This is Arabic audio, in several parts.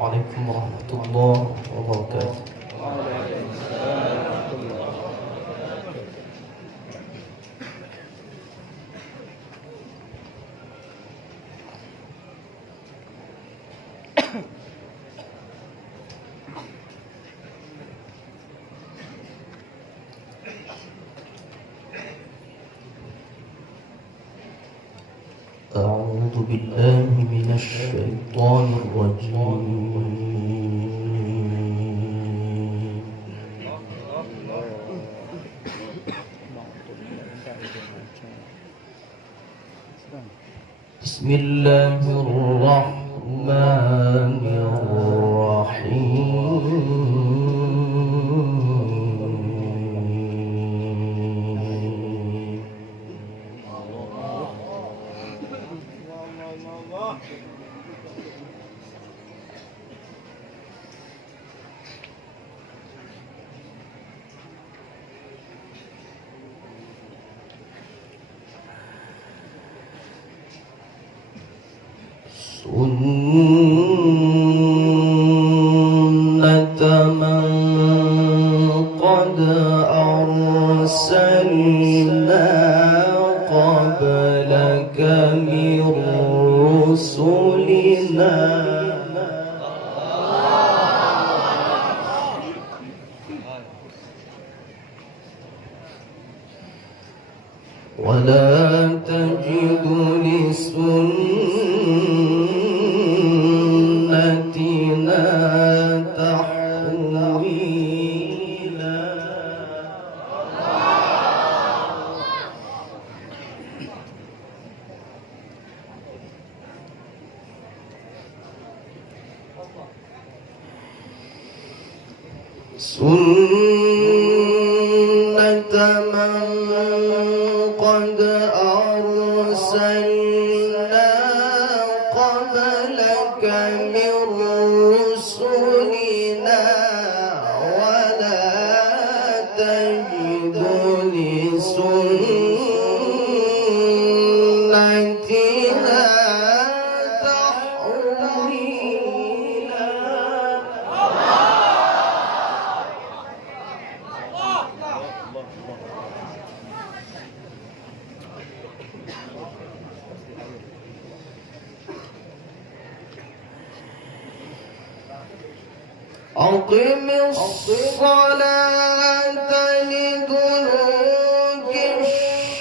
عليكم ورحمة الله وبركاته. أعوذ بالله من الشيطان الرجيم. بسم الله الرحمن الرحيم. سنة من قد أرسلنا قبلك من رسلنا ولا تجد لسنتنا تحويلا. سنة من قد أرسلنا قبلك من رسلنا ولا تجد لسنتنا تحويلا. أقم الصلاة لدلوك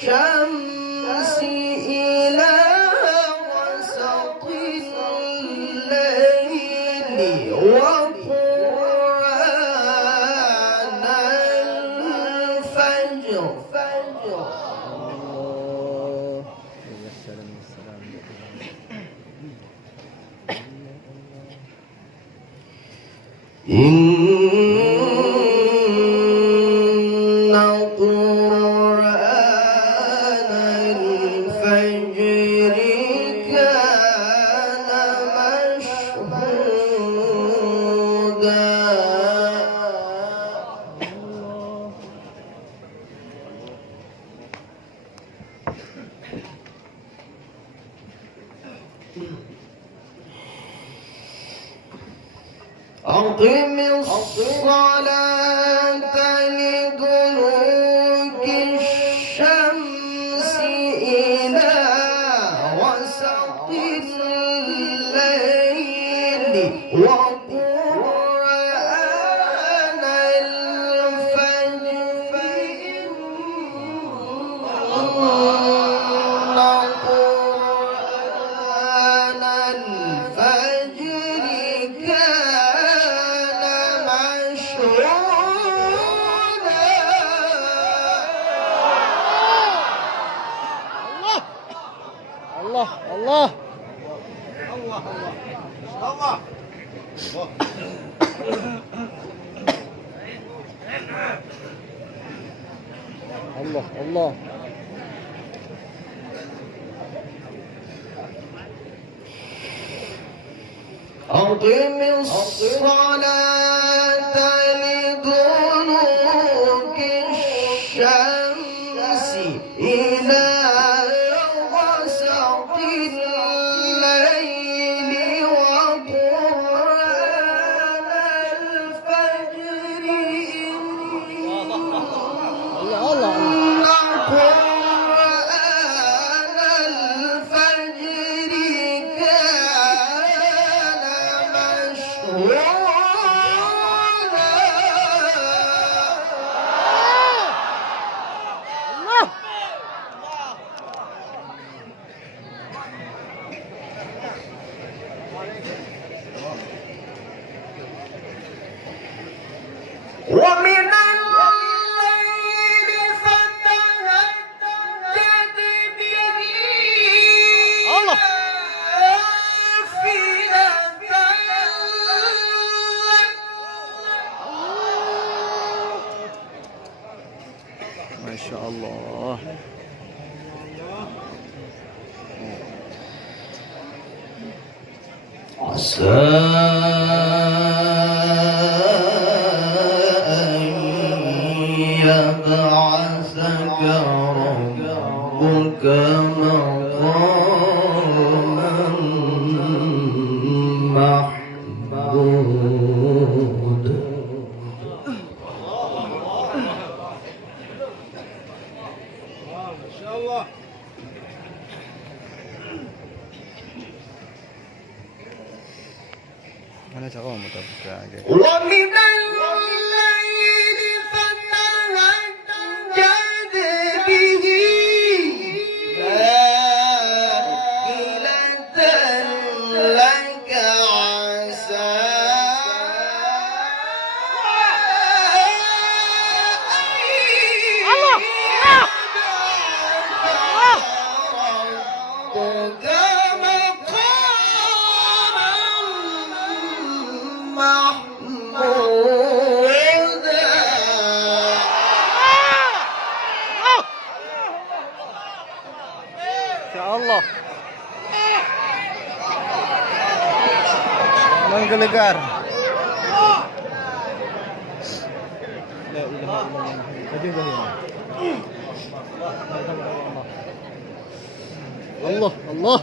الشمس إلى غسق الليل وقرآن الفجر. إن قرآن الفجر كان مشهودا. أقم الصلاة لدلوك الشمس إلى غسق الليل وقرآن الفجر فإن قرآن الفجر كان مشهودا. الله الله الله الله الله الله. أقم الصلاة لدلوك الشمس إلى غسق الليل وقرآن Masya Allah. عسى أن يبعثك ربك مقاما محمودا. ما شاء الله. Mana cara orang buka? ومن الليل فتهجد به نافلة لك عسى ربك مقاما محمودا. Masya Allah. Menggelegar. La ilaha illallah. Allah, Allah.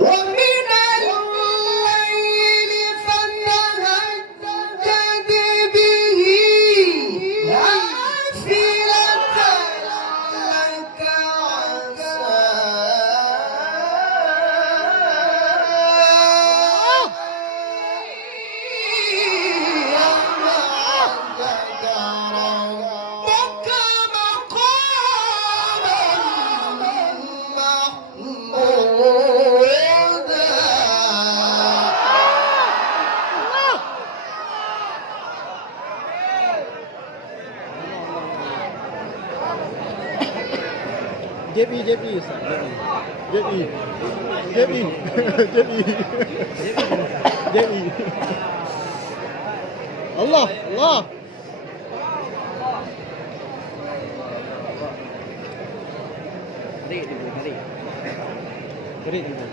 ومن الليل فتهجد به نافلة لك عسى يبعثك ربك مقاما محمودا. JP, JP, Ustaz. JP. JP. JP. JP. Allah, Allah. Tarik dulu, tarik. Tarik dulu.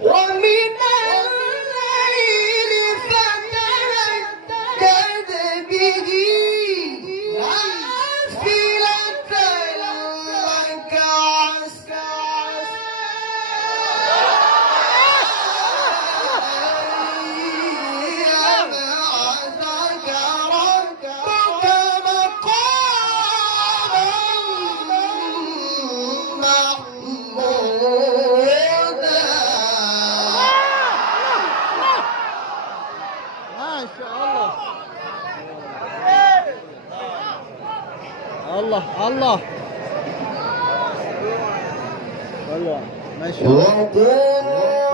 ومن الليل فتهجد به نافلة لك عسى أن يبعثك ربك مقاما محمودا. Masya Allah. Allah, Allah. Allah. Masya Allah. وقل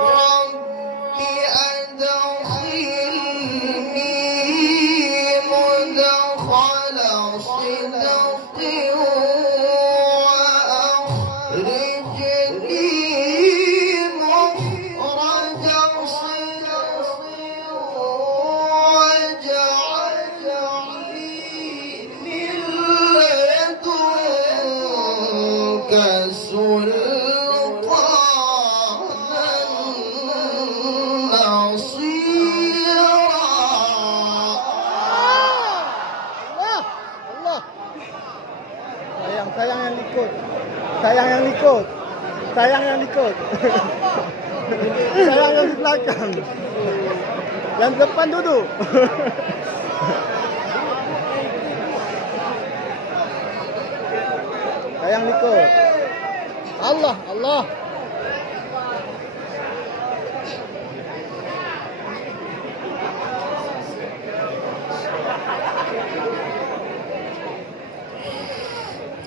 رب أدخلني مدخل صدق وأخرجني مخرج صدق واجعل لي من لدنك سلطانا نصيرا. Allah, Allah. Sayang yang likut. Sayang yang likut. Sayang yang likut. Sayang yang di belakang. Yang depan duduk. Sayang likut. Allah, Allah.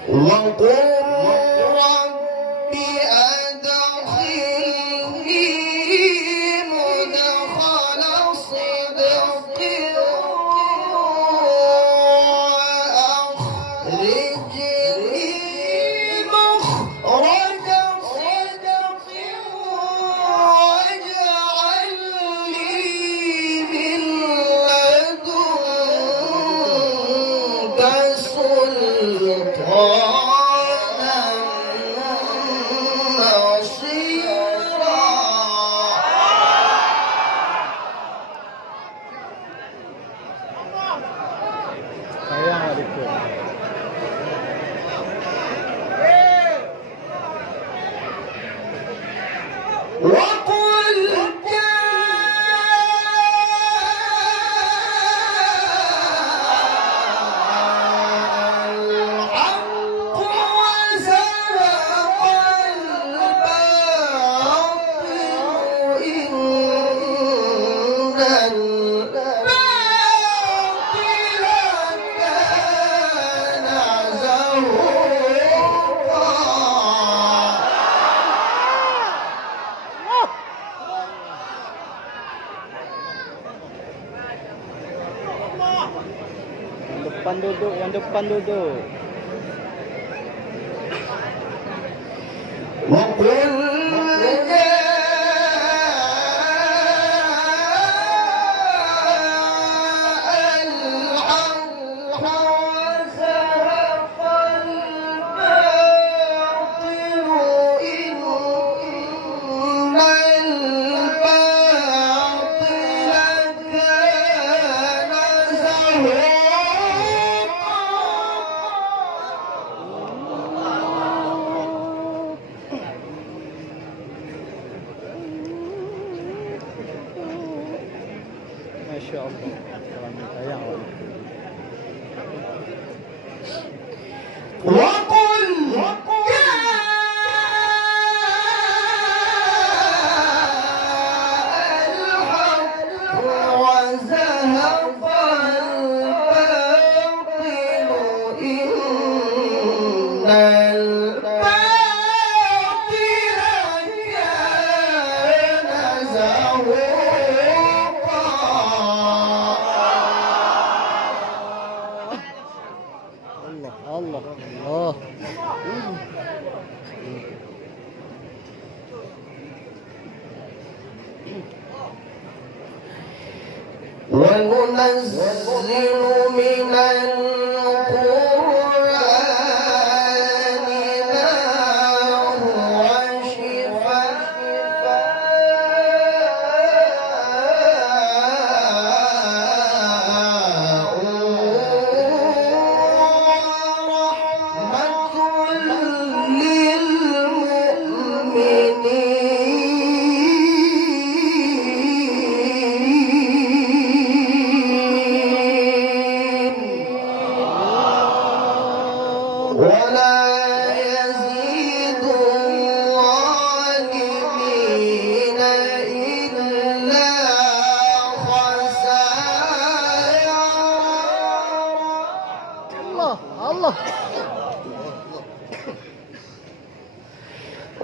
وقل رب أدخلني مدخل صدق وأخرجني مخرج صدق duduk, yang depan duduk. وقل Masya Allah. Salam sayang. وقل وزهق الباطل إن الباطل كان زهوقا Allah, Allah, Allah. وننزل من القرآن ما هو شفاء ورحمة للمؤمنين ولا يزيد الظالمين إلا خسارا Allah, Allah.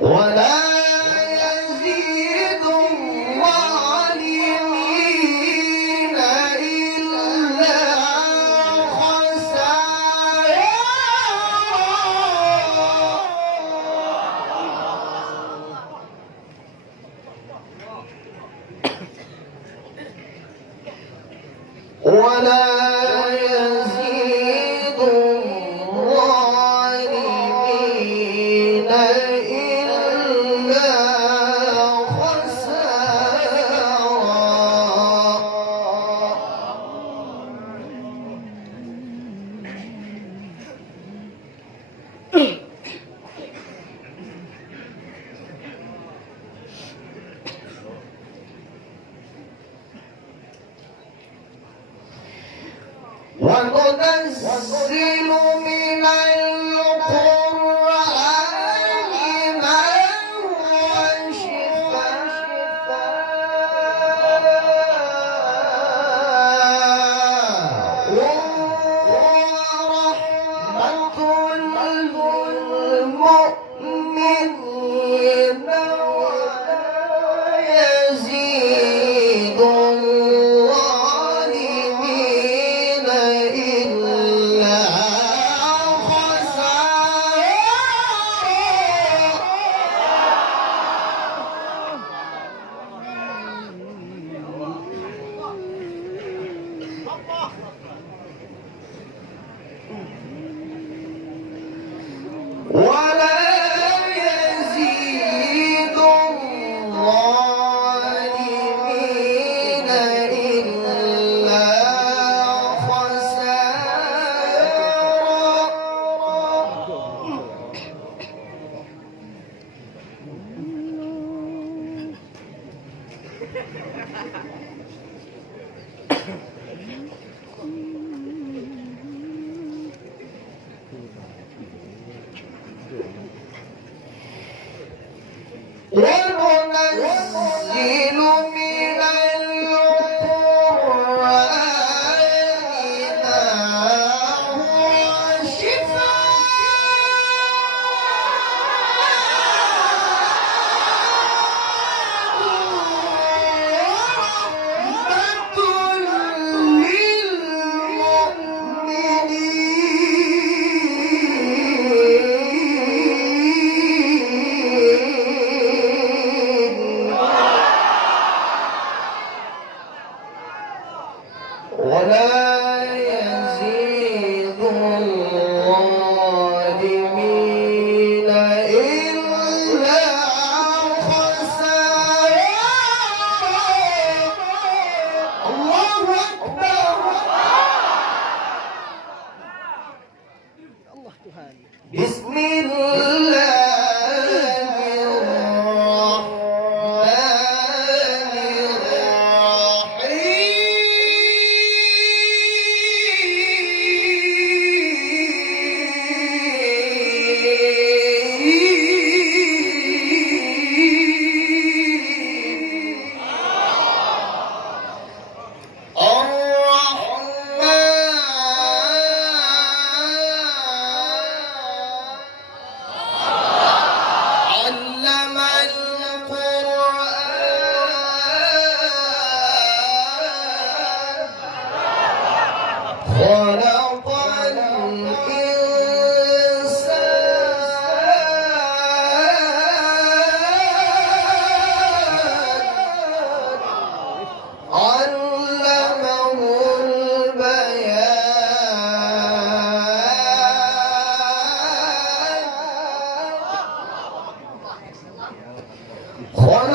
ولا يزيد الظالمين إلا خسارا ولا يزيد الظالمين إلا خسارا وننزل من القرآن ما هو شفاء ورحمة للمؤمنين ولا يزيد الظالمين إلا ولا يزيد الظالمين إلا خسارا وننزل من القرآن ما هو شفاء ورحمة للمؤمنين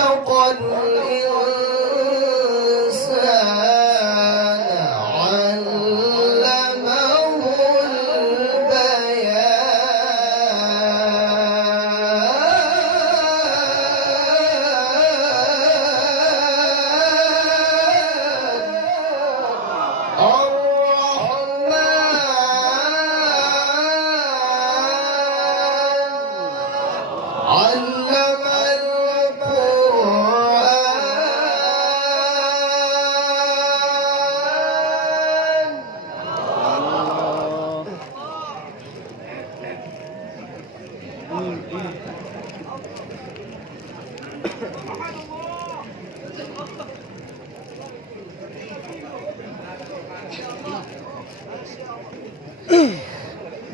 خلق الإنسان علمه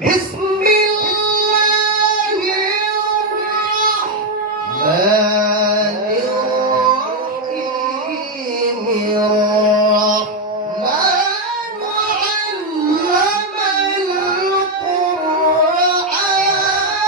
بسم الله الرحمن الرحيم الرحمن علم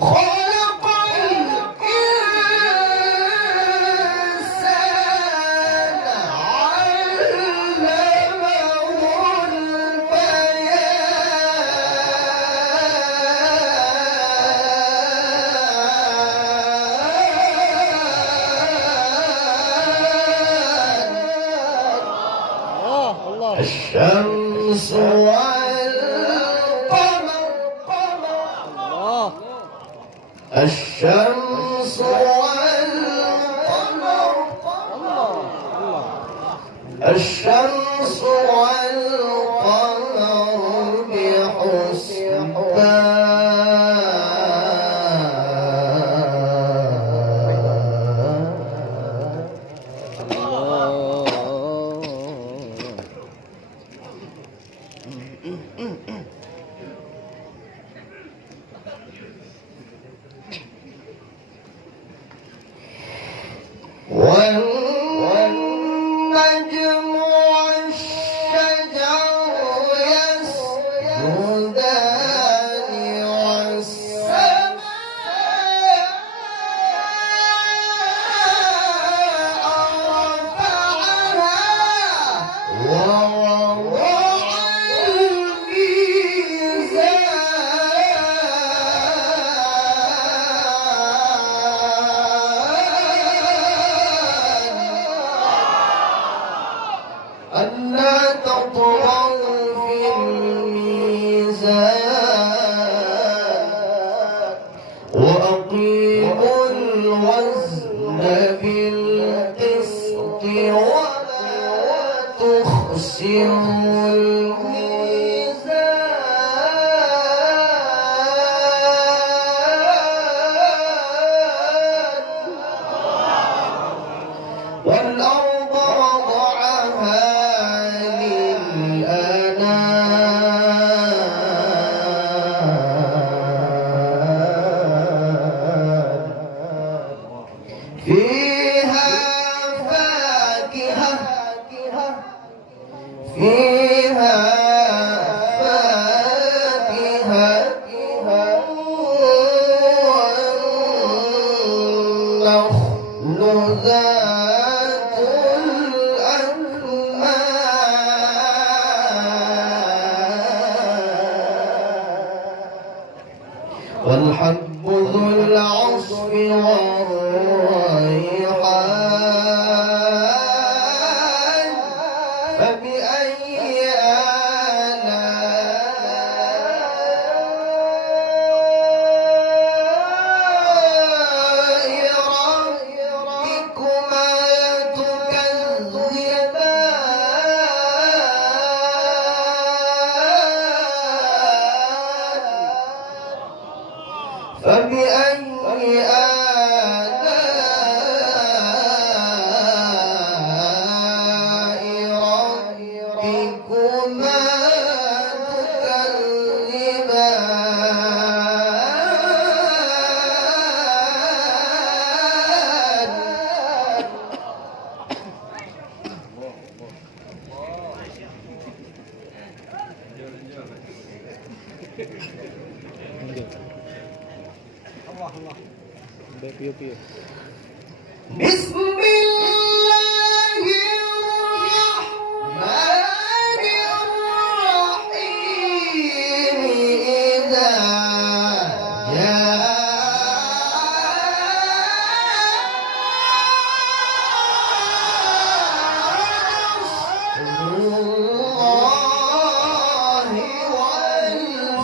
خلق الإنسان علمه البيان الشمس الشمس والقمر الشمس والقمر بحسبان والنجم والشجر يسجدان والسماء رفعها ووضع ألا تطغوا في الميزان وأقيموا الوزن بالقسط ولا تخسروا الميزان والأرض وضعها فيها فاكهة والنخل ذات الأكمام والحب ذو العصف والريحان فبأي آلاء ربكما تكذبان فبأي آلاء ربكما الله الله. بسم الله الرحمن الرحيم إذا جاء نصر الله والفتح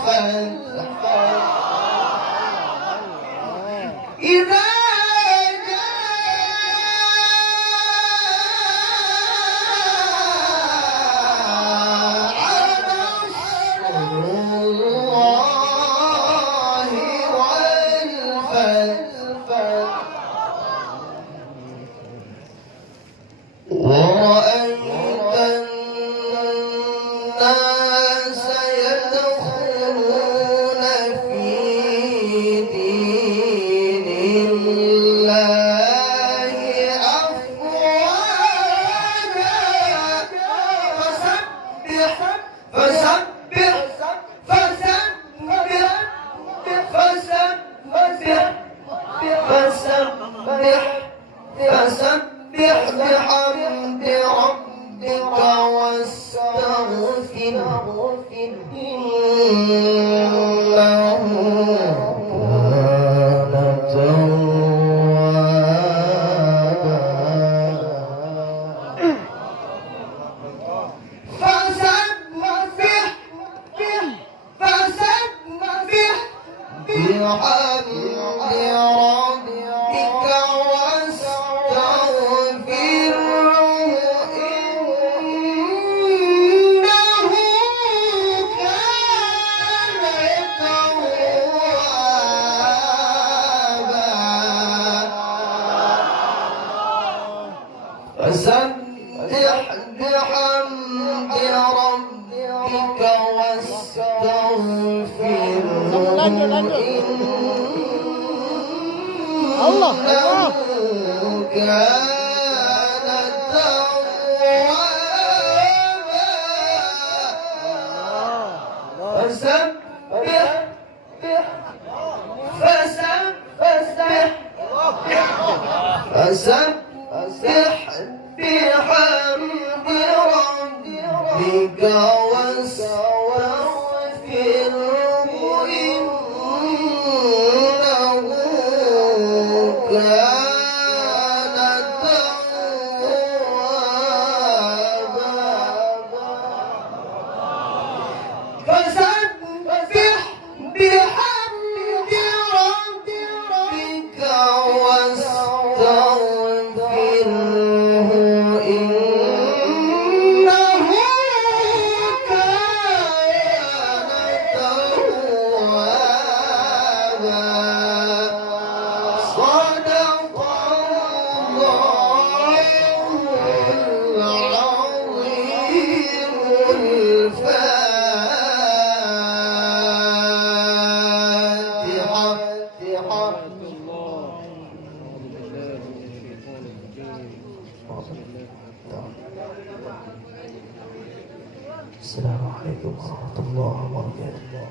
إذا ورأيت الناس يدخلون في دين الله أفواجا فسبح فسبح فسبح فسبح فسبح فسبح بحمد ربك واستغفره إنه كان توابا فسبح بحمد ربك واستغفره إنه كان توابا فسبح بحمد ربك واستغفره Allah, إنه Allah. كان توابا فسبح بحمد ربك واستغفره إنه كان توابا فسبح بحمد ربك واستغفره إنه كان توابا صدق الله العظيم الفاتحة السلام عليكم ورحمة الله وبركاته.